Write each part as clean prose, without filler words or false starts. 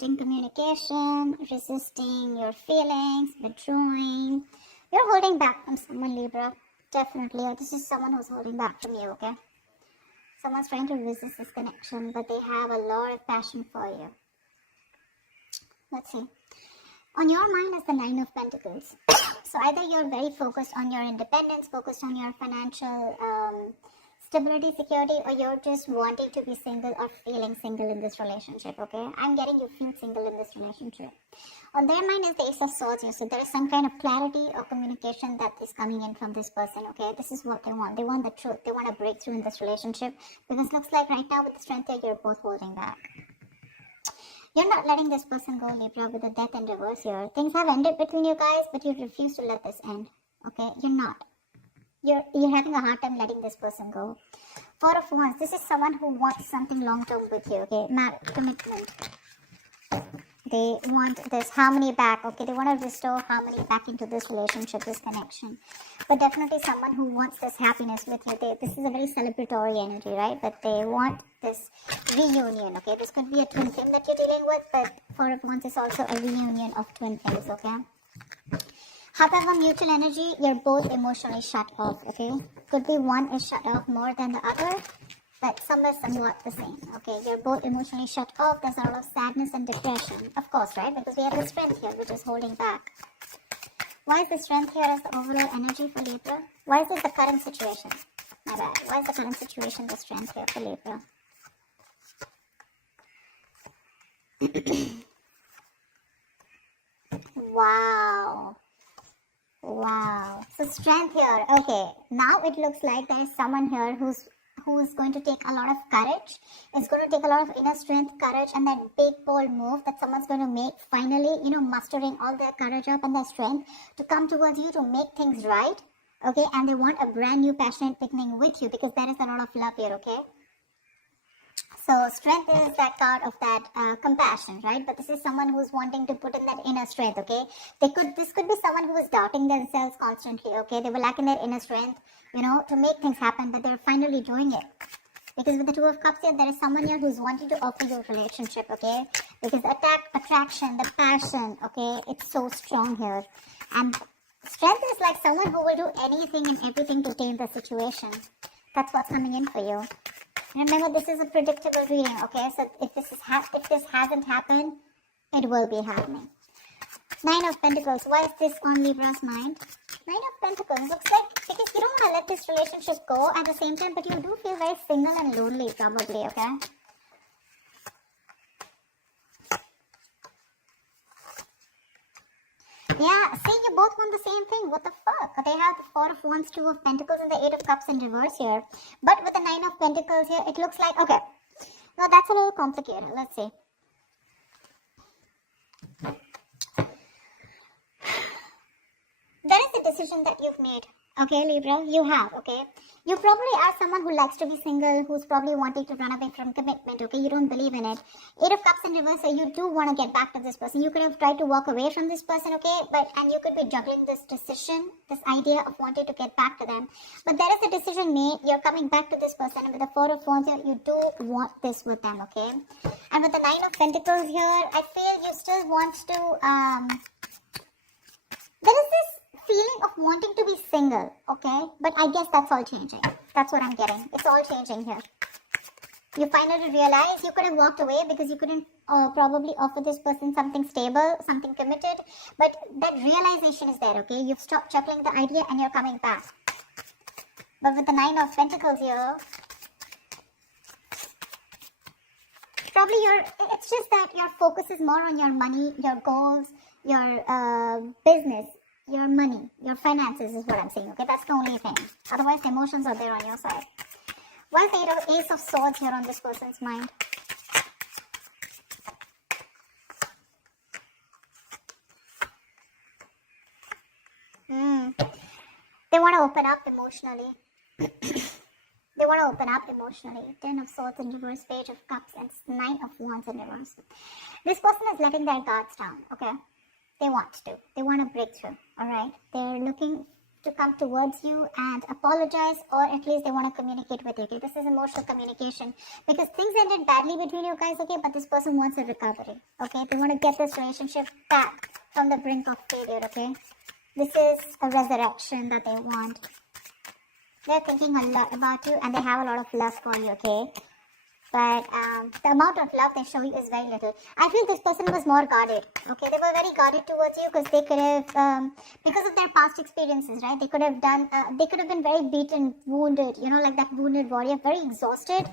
resisting communication, resisting your feelings, withdrawing. You're holding back from someone, Libra. Definitely. This is someone who's holding back from you, okay? Someone's trying to resist this connection, but they have a lot of passion for you. Let's see. On your mind is the Nine of Pentacles. So either you're very focused on your independence, focused on your financial stability, security, or you're just wanting to be single or feeling single in this relationship, okay? I'm getting you feel single in this relationship. On their mind is the Ace of Swords here. So there is some kind of clarity or communication that is coming in from this person, okay? This is what they want. They want the truth. They want a breakthrough in this relationship. Because it looks like right now with the strength here, you're both holding back. You're not letting this person go, Libra, with the death and reverse here. Things have ended between you guys, but you refuse to let this end, okay? You're not. You're having a hard time letting this person go. Four of Wands. This is someone who wants something long-term with you, okay? Marriage, commitment. They want this harmony back, okay? They want to restore harmony back into this relationship, this connection. But definitely someone who wants this happiness with you. This is a very celebratory energy, right? But they want this reunion, okay? This could be a twin flame that you're dealing with, but Four of Wands is also a reunion of twin flames, okay? However, mutual energy, you're both emotionally shut off, okay? Could be one is shut off more than the other, but some is somewhat the same, okay? You're both emotionally shut off. There's a lot of sadness and depression, of course, right? Because we have the strength here, which is holding back. Why is the strength here as the overall energy for Libra? Why is this the current situation? My bad. Why is the current situation the strength here for Libra? Wow. Wow. So strength here. Okay. Now it looks like there is someone here who's going to take a lot of courage. It's going to take a lot of inner strength, courage, and that big bold move that someone's going to make, finally, mustering all their courage up and their strength to come towards you to make things right, okay? And they want a brand new passionate beginning with you because there is a lot of love here, okay? So strength is that card of that compassion, right? But this is someone who's wanting to put in that inner strength, okay? This could be someone who is doubting themselves constantly, okay? They were lacking their inner strength, to make things happen, but they're finally doing it. Because with the Two of Cups here, there is someone here who's wanting to offer you a relationship, okay? Because attraction, the passion, okay? It's so strong here. And strength is like someone who will do anything and everything to tame the situation. That's what's coming in for you. Remember, this is a predictable reading, okay? So if this hasn't happened, it will be happening. Nine of Pentacles. Why is this on Libra's mind? Nine of Pentacles. Looks like because you don't want to let this relationship go at the same time, but you do feel very single and lonely, probably, okay? Yeah, see, you both want the same thing. What the fuck? They have the Four of Wands, Two of Pentacles, and the Eight of Cups in reverse here. But with the Nine of Pentacles here, it looks like, okay, now that's a little complicated. Let's see. There is a decision that you've made. Okay, Libra, you have, okay? You probably are someone who likes to be single, who's probably wanting to run away from commitment, okay? You don't believe in it. Eight of Cups in reverse, so you do want to get back to this person. You could have tried to walk away from this person, okay? And you could be juggling this decision, this idea of wanting to get back to them. But there is a decision made. You're coming back to this person. And with the Four of Wands here, you do want this with them, okay? And with the Nine of Pentacles here, I feel you still want to, there is this feeling of wanting to be single, okay? But I guess that's all changing. That's what I'm getting. It's all changing here. You finally realize you could have walked away because you couldn't probably offer this person something stable, something committed. But that realization is there, okay? You've stopped juggling the idea and you're coming back. But with the Nine of Pentacles here, probably it's just that your focus is more on your money, your goals, your business, your money, your finances is what I'm saying, okay? That's the only thing. Otherwise, the emotions are there on your side. Why is the Ace of Swords here on this person's mind? They want to open up emotionally. They want to open up emotionally. Ten of Swords in reverse, Page of Cups, and Nine of Wands in reverse. This person is letting their guards down, okay? They want to. They want a breakthrough, alright? They're looking to come towards you and apologize, or at least they want to communicate with you. Okay, this is emotional communication because things ended badly between you guys. Okay, but this person wants a recovery. Okay, they want to get this relationship back from the brink of failure. Okay, this is a resurrection that they want. They're thinking a lot about you and they have a lot of love for you. Okay, but the amount of love they show you is very little. I feel this person was more guarded. Okay, they were very guarded towards you because they could have, because of their past experiences, right? They could have been very beaten, wounded, you know, like that wounded warrior, very exhausted.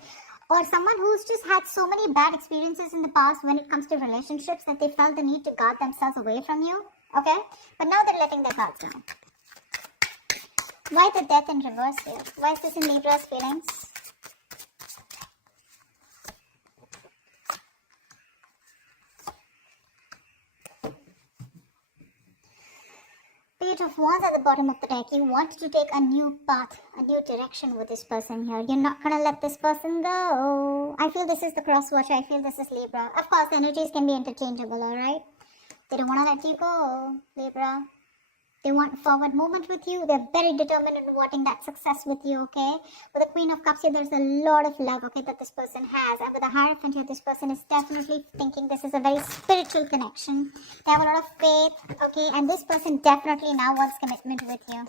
Or someone who's just had so many bad experiences in the past when it comes to relationships that they felt the need to guard themselves away from you. Okay, but now they're letting their guards down. Why the death in reverse here? Why is this in Libra's feelings? Page of Wands at the bottom of the deck. You want to take a new path, a new direction with this person here. You're not going to let this person go. I feel this is the cross watcher. I feel this is Libra. Of course, the energies can be interchangeable, alright? They don't want to let you go, Libra. They want forward movement with you. They're very determined in wanting that success with you, okay? With the Queen of Cups here, there's a lot of love, okay, that this person has. And with the Hierophant here, this person is definitely thinking this is a very spiritual connection. They have a lot of faith, okay? And this person definitely now wants commitment with you.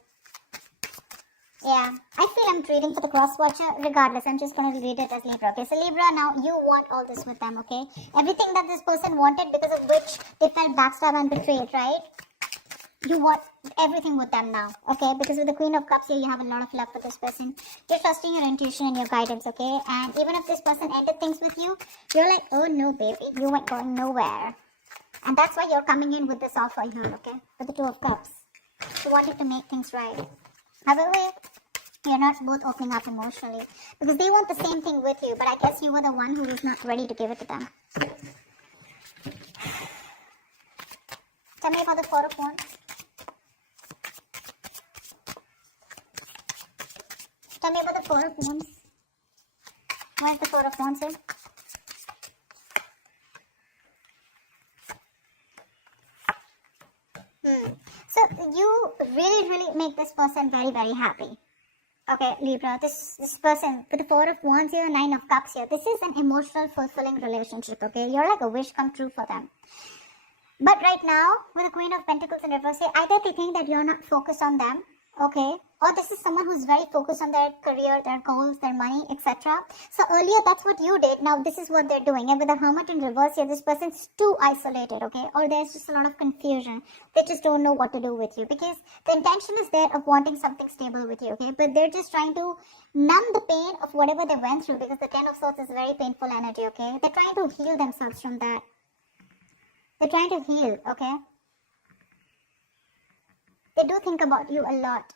Yeah, I feel I'm trading for the cross watcher. Regardless, I'm just going to read it as Libra. Okay, so Libra, now you want all this with them, okay? Everything that this person wanted because of which they felt backstabbed and betrayed, right? You want everything with them now, okay? Because with the Queen of Cups here, you have a lot of love for this person. You're trusting your intuition and your guidance, okay? And even if this person ended things with you, you're like, oh no, baby, you ain't going nowhere. And that's why you're coming in with this offer here, okay? With the Two of Cups. You wanted to make things right. However, you're not both opening up emotionally. Because they want the same thing with you, but I guess you were the one who was not ready to give it to them. Tell me about the Four of Wands. Tell me about the Four of Wands. Why is the Four of Wands here? So you really make this person very happy. Okay, Libra, this person with the Four of Wands here, Nine of Cups here. This is an emotional fulfilling relationship, okay? You're like a wish come true for them. But right now, with the Queen of Pentacles in reverse here, either they think that you're not focused on them, okay? Or this is someone who's very focused on their career, their goals, their money, etc. So earlier, that's what you did. Now, this is what they're doing. And with the Hermit in reverse here, this person's too isolated, okay? Or there's just a lot of confusion. They just don't know what to do with you. Because the intention is there of wanting something stable with you, okay? But they're just trying to numb the pain of whatever they went through. Because the Ten of Swords is very painful energy, okay? They're trying to heal themselves from that. They're trying to heal, okay? They do think about you a lot.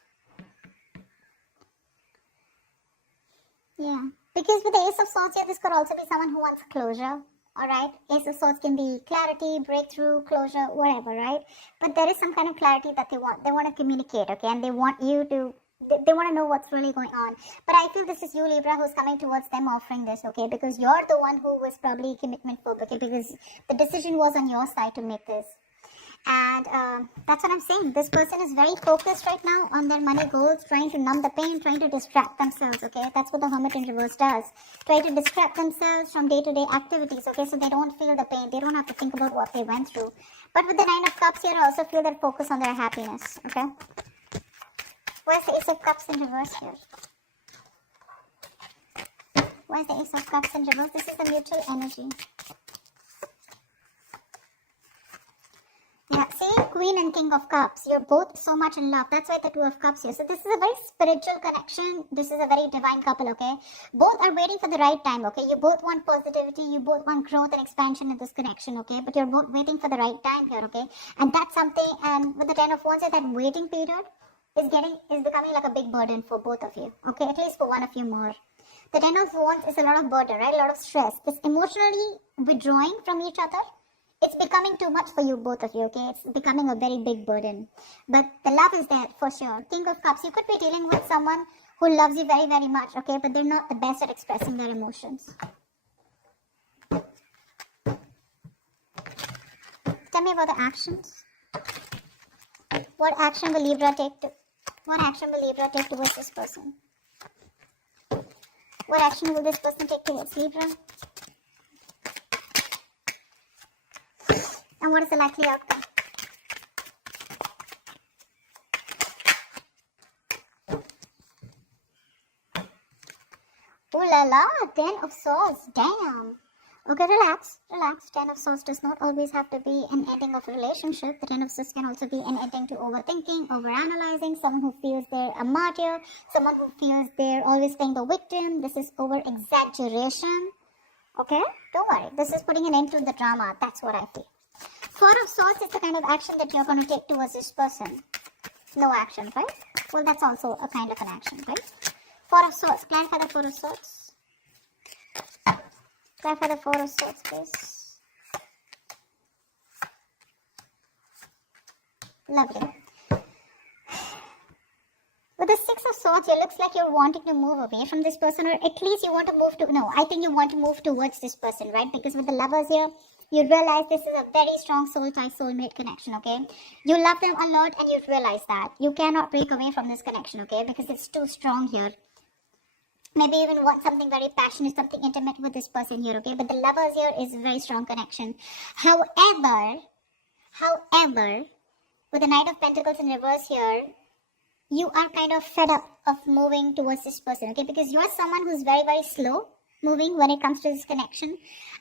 Yeah. Because with the Ace of Swords here, this could also be someone who wants closure. Alright? Ace of Swords can be clarity, breakthrough, closure, whatever, right? But there is some kind of clarity that they want. They want to communicate, okay? And they want you to... They want to know what's really going on. But I feel this is you, Libra, who's coming towards them offering this, okay? Because you're the one who was probably commitment phobic, okay? Because the decision was on your side to make this. And that's what I'm saying. This person is very focused right now on their money goals, trying to numb the pain, trying to distract themselves, okay? That's what the Hermit in reverse does. Try to distract themselves from day-to-day activities, okay? So they don't feel the pain. They don't have to think about what they went through. But with the Nine of Cups here, I also feel that focus on their happiness, okay? Where's the Ace of Cups in reverse here? Where's the Ace of Cups in reverse? This is the mutual energy. Yeah, see, Queen and King of Cups. You're both so much in love. That's why the Two of Cups here. So this is a very spiritual connection. This is a very divine couple, okay? Both are waiting for the right time, okay? You both want positivity. You both want growth and expansion in this connection, okay? But you're both waiting for the right time here, okay? And that's something, and with the Ten of Wands, that waiting period is becoming like a big burden for both of you, okay? At least for one of you more. The Ten of Wands is a lot of burden, right? A lot of stress. It's emotionally withdrawing from each other. It's becoming too much for you, both of you, okay? It's becoming a very big burden. But the love is there, for sure. King of Cups, you could be dealing with someone who loves you very much, okay? But they're not the best at expressing their emotions. Tell me about the actions. What action will Libra take to What action will Libra take towards this person? What action will this person take towards Libra? And what is the likely outcome? Ooh la la, 10 of Swords, damn. Okay, relax. 10 of Swords does not always have to be an ending of a relationship. The 10 of Swords can also be an ending to overthinking, overanalyzing, someone who feels they're a martyr, someone who feels they're always playing the victim. This is over-exaggeration. Okay, don't worry. This is putting an end to the drama. That's what I feel. 4 of Swords is the kind of action that you're going to take towards this person. No action, right? Well, that's also a kind of an action, right? 4 of Swords. Clarify the 4 of Swords. Clarify the 4 of Swords, please. Lovely. With the 6 of Swords, it looks like you're wanting to move away from this person, or at least you want to move to, no, I think you want to move towards this person, right? Because with the Lovers here, you realize this is a very strong soul tie, soulmate connection, okay? You love them a lot and you realize that. You cannot break away from this connection, okay? Because it's too strong here. Maybe even want something very passionate, something intimate with this person here, okay? But the Lovers here is a very strong connection. However, with the Knight of Pentacles in reverse here, you are kind of fed up of moving towards this person, okay? Because you're someone who's very, very slow moving when it comes to this connection.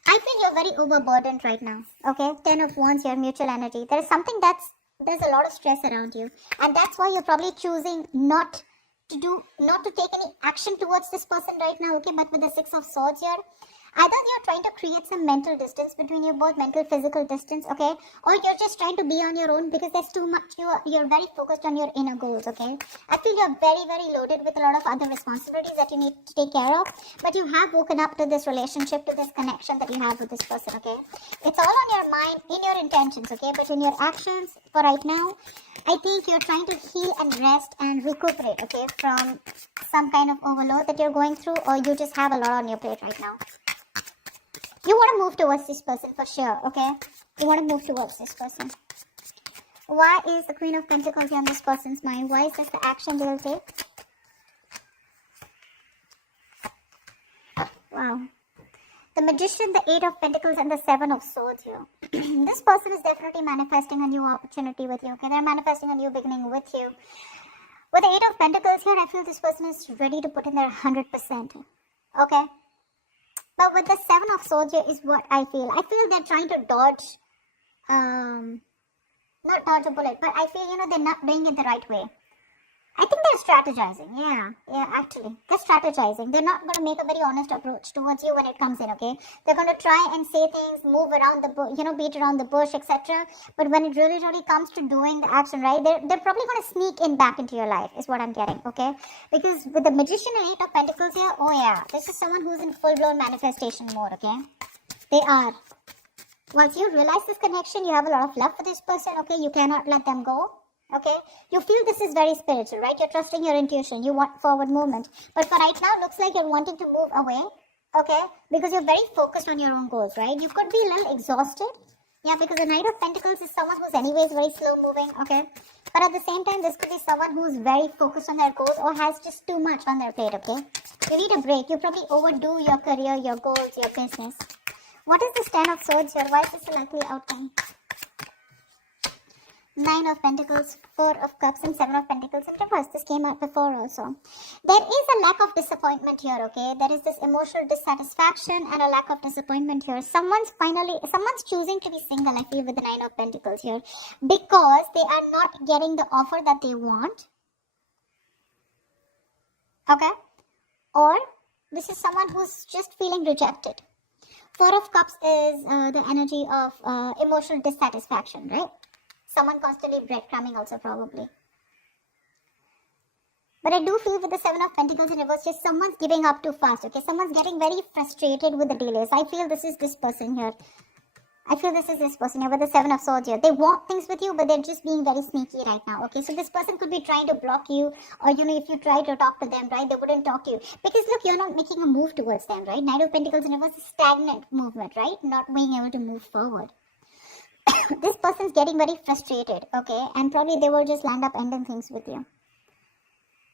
I feel you're very overburdened right now, okay? 10 of Wands, your mutual energy. There's something there's a lot of stress around you. And that's why you're probably choosing not to take any action towards this person right now, okay? But with the 6 of Swords here, either you're trying to create some mental distance between you both, mental, physical distance, okay? Or you're just trying to be on your own because there's too much, you're very focused on your inner goals, okay? I feel you're very, very loaded with a lot of other responsibilities that you need to take care of, but you have woken up to this relationship, to this connection that you have with this person, okay? It's all on your mind, in your intentions, okay? But in your actions, for right now, I think you're trying to heal and rest and recuperate, okay? From some kind of overload that you're going through, or you just have a lot on your plate right now. You want to move towards this person for sure, okay? You want to move towards this person. Why is the Queen of Pentacles on this person's mind? Why is this the action they will take? Wow. The Magician, the 8 of Pentacles, and the 7 of Swords here. This person is definitely manifesting a new opportunity with you, okay? They're manifesting a new beginning with you. With the 8 of Pentacles here, I feel this person is ready to put in their 100%, okay? But with the 7 of Swords here is what I feel. I feel they're trying to dodge, not dodge a bullet, but I feel, they're not doing it the right way. I think they're strategizing. Yeah, actually. They're strategizing. They're not going to make a very honest approach towards you when it comes in, okay? They're going to try and say things, move around the bush, beat around the bush, etc. But when it really, really comes to doing the action, right, they're probably going to sneak in back into your life, is what I'm getting, okay? Because with the Magician and 8 of Pentacles here, oh yeah, this is someone who's in full-blown manifestation mode, okay? They are. Once you realize this connection, you have a lot of love for this person, okay? You cannot let them go. Okay, you feel this is very spiritual, right? You're trusting your intuition. You want forward movement. But for right now, looks like you're wanting to move away, okay? Because you're very focused on your own goals, right? You could be a little exhausted. Yeah, because the Knight of Pentacles is someone who's anyways very slow moving, okay? But at the same time, this could be someone who's very focused on their goals or has just too much on their plate, okay? You need a break. You probably overdo your career, your goals, your business. What is this 10 of Swords here? Why is this a likely outcome? 9 of Pentacles, 4 of Cups, and 7 of Pentacles in reverse. This came out before also. There is a lack of disappointment here, okay? There is this emotional dissatisfaction and a lack of disappointment here. Someone's choosing to be single, I feel, with the 9 of Pentacles here. Because they are not getting the offer that they want. Okay? Or this is someone who's just feeling rejected. 4 of Cups is the energy of emotional dissatisfaction, right? Someone constantly breadcrumbing also probably. But I do feel with the 7 of Pentacles in reverse, just someone's giving up too fast, okay? Someone's getting very frustrated with the delays. I feel this is this person here. With the 7 of Swords here. They want things with you, but they're just being very sneaky right now, okay? So this person could be trying to block you, or, if you try to talk to them, right, they wouldn't talk to you. Because, look, you're not making a move towards them, right? Knight of Pentacles in reverse is stagnant movement, right? Not being able to move forward. This person's getting very frustrated, okay? And probably they will just land up ending things with you.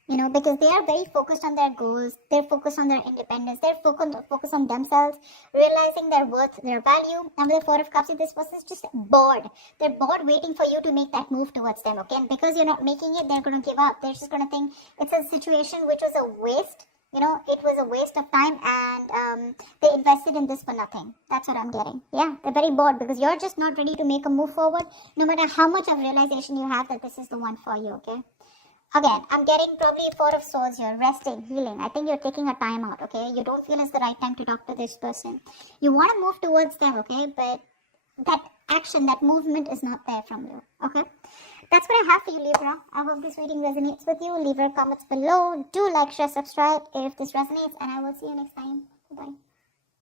because they are very focused on their goals. They're focused on their independence. They're focused on themselves, realizing their worth, their value. And with the Four of Cups, this person is just bored. They're bored waiting for you to make that move towards them, okay? And because you're not making it, they're going to give up. They're just going to think it's a situation which was a waste. It was a waste of time, and they invested in this for nothing. That's what I'm getting. Yeah, they're very bored because you're just not ready to make a move forward, no matter how much of realization you have that this is the one for you, okay? Again, I'm getting probably Four of Swords here, resting, healing. I think you're taking a time out, okay? You don't feel it's the right time to talk to this person. You want to move towards them, okay? But that action, that movement is not there from you, okay? That's what I have for you, Libra. I hope this reading resonates with you. Leave your comments below. Do like, share, subscribe if this resonates, and I will see you next time. Bye.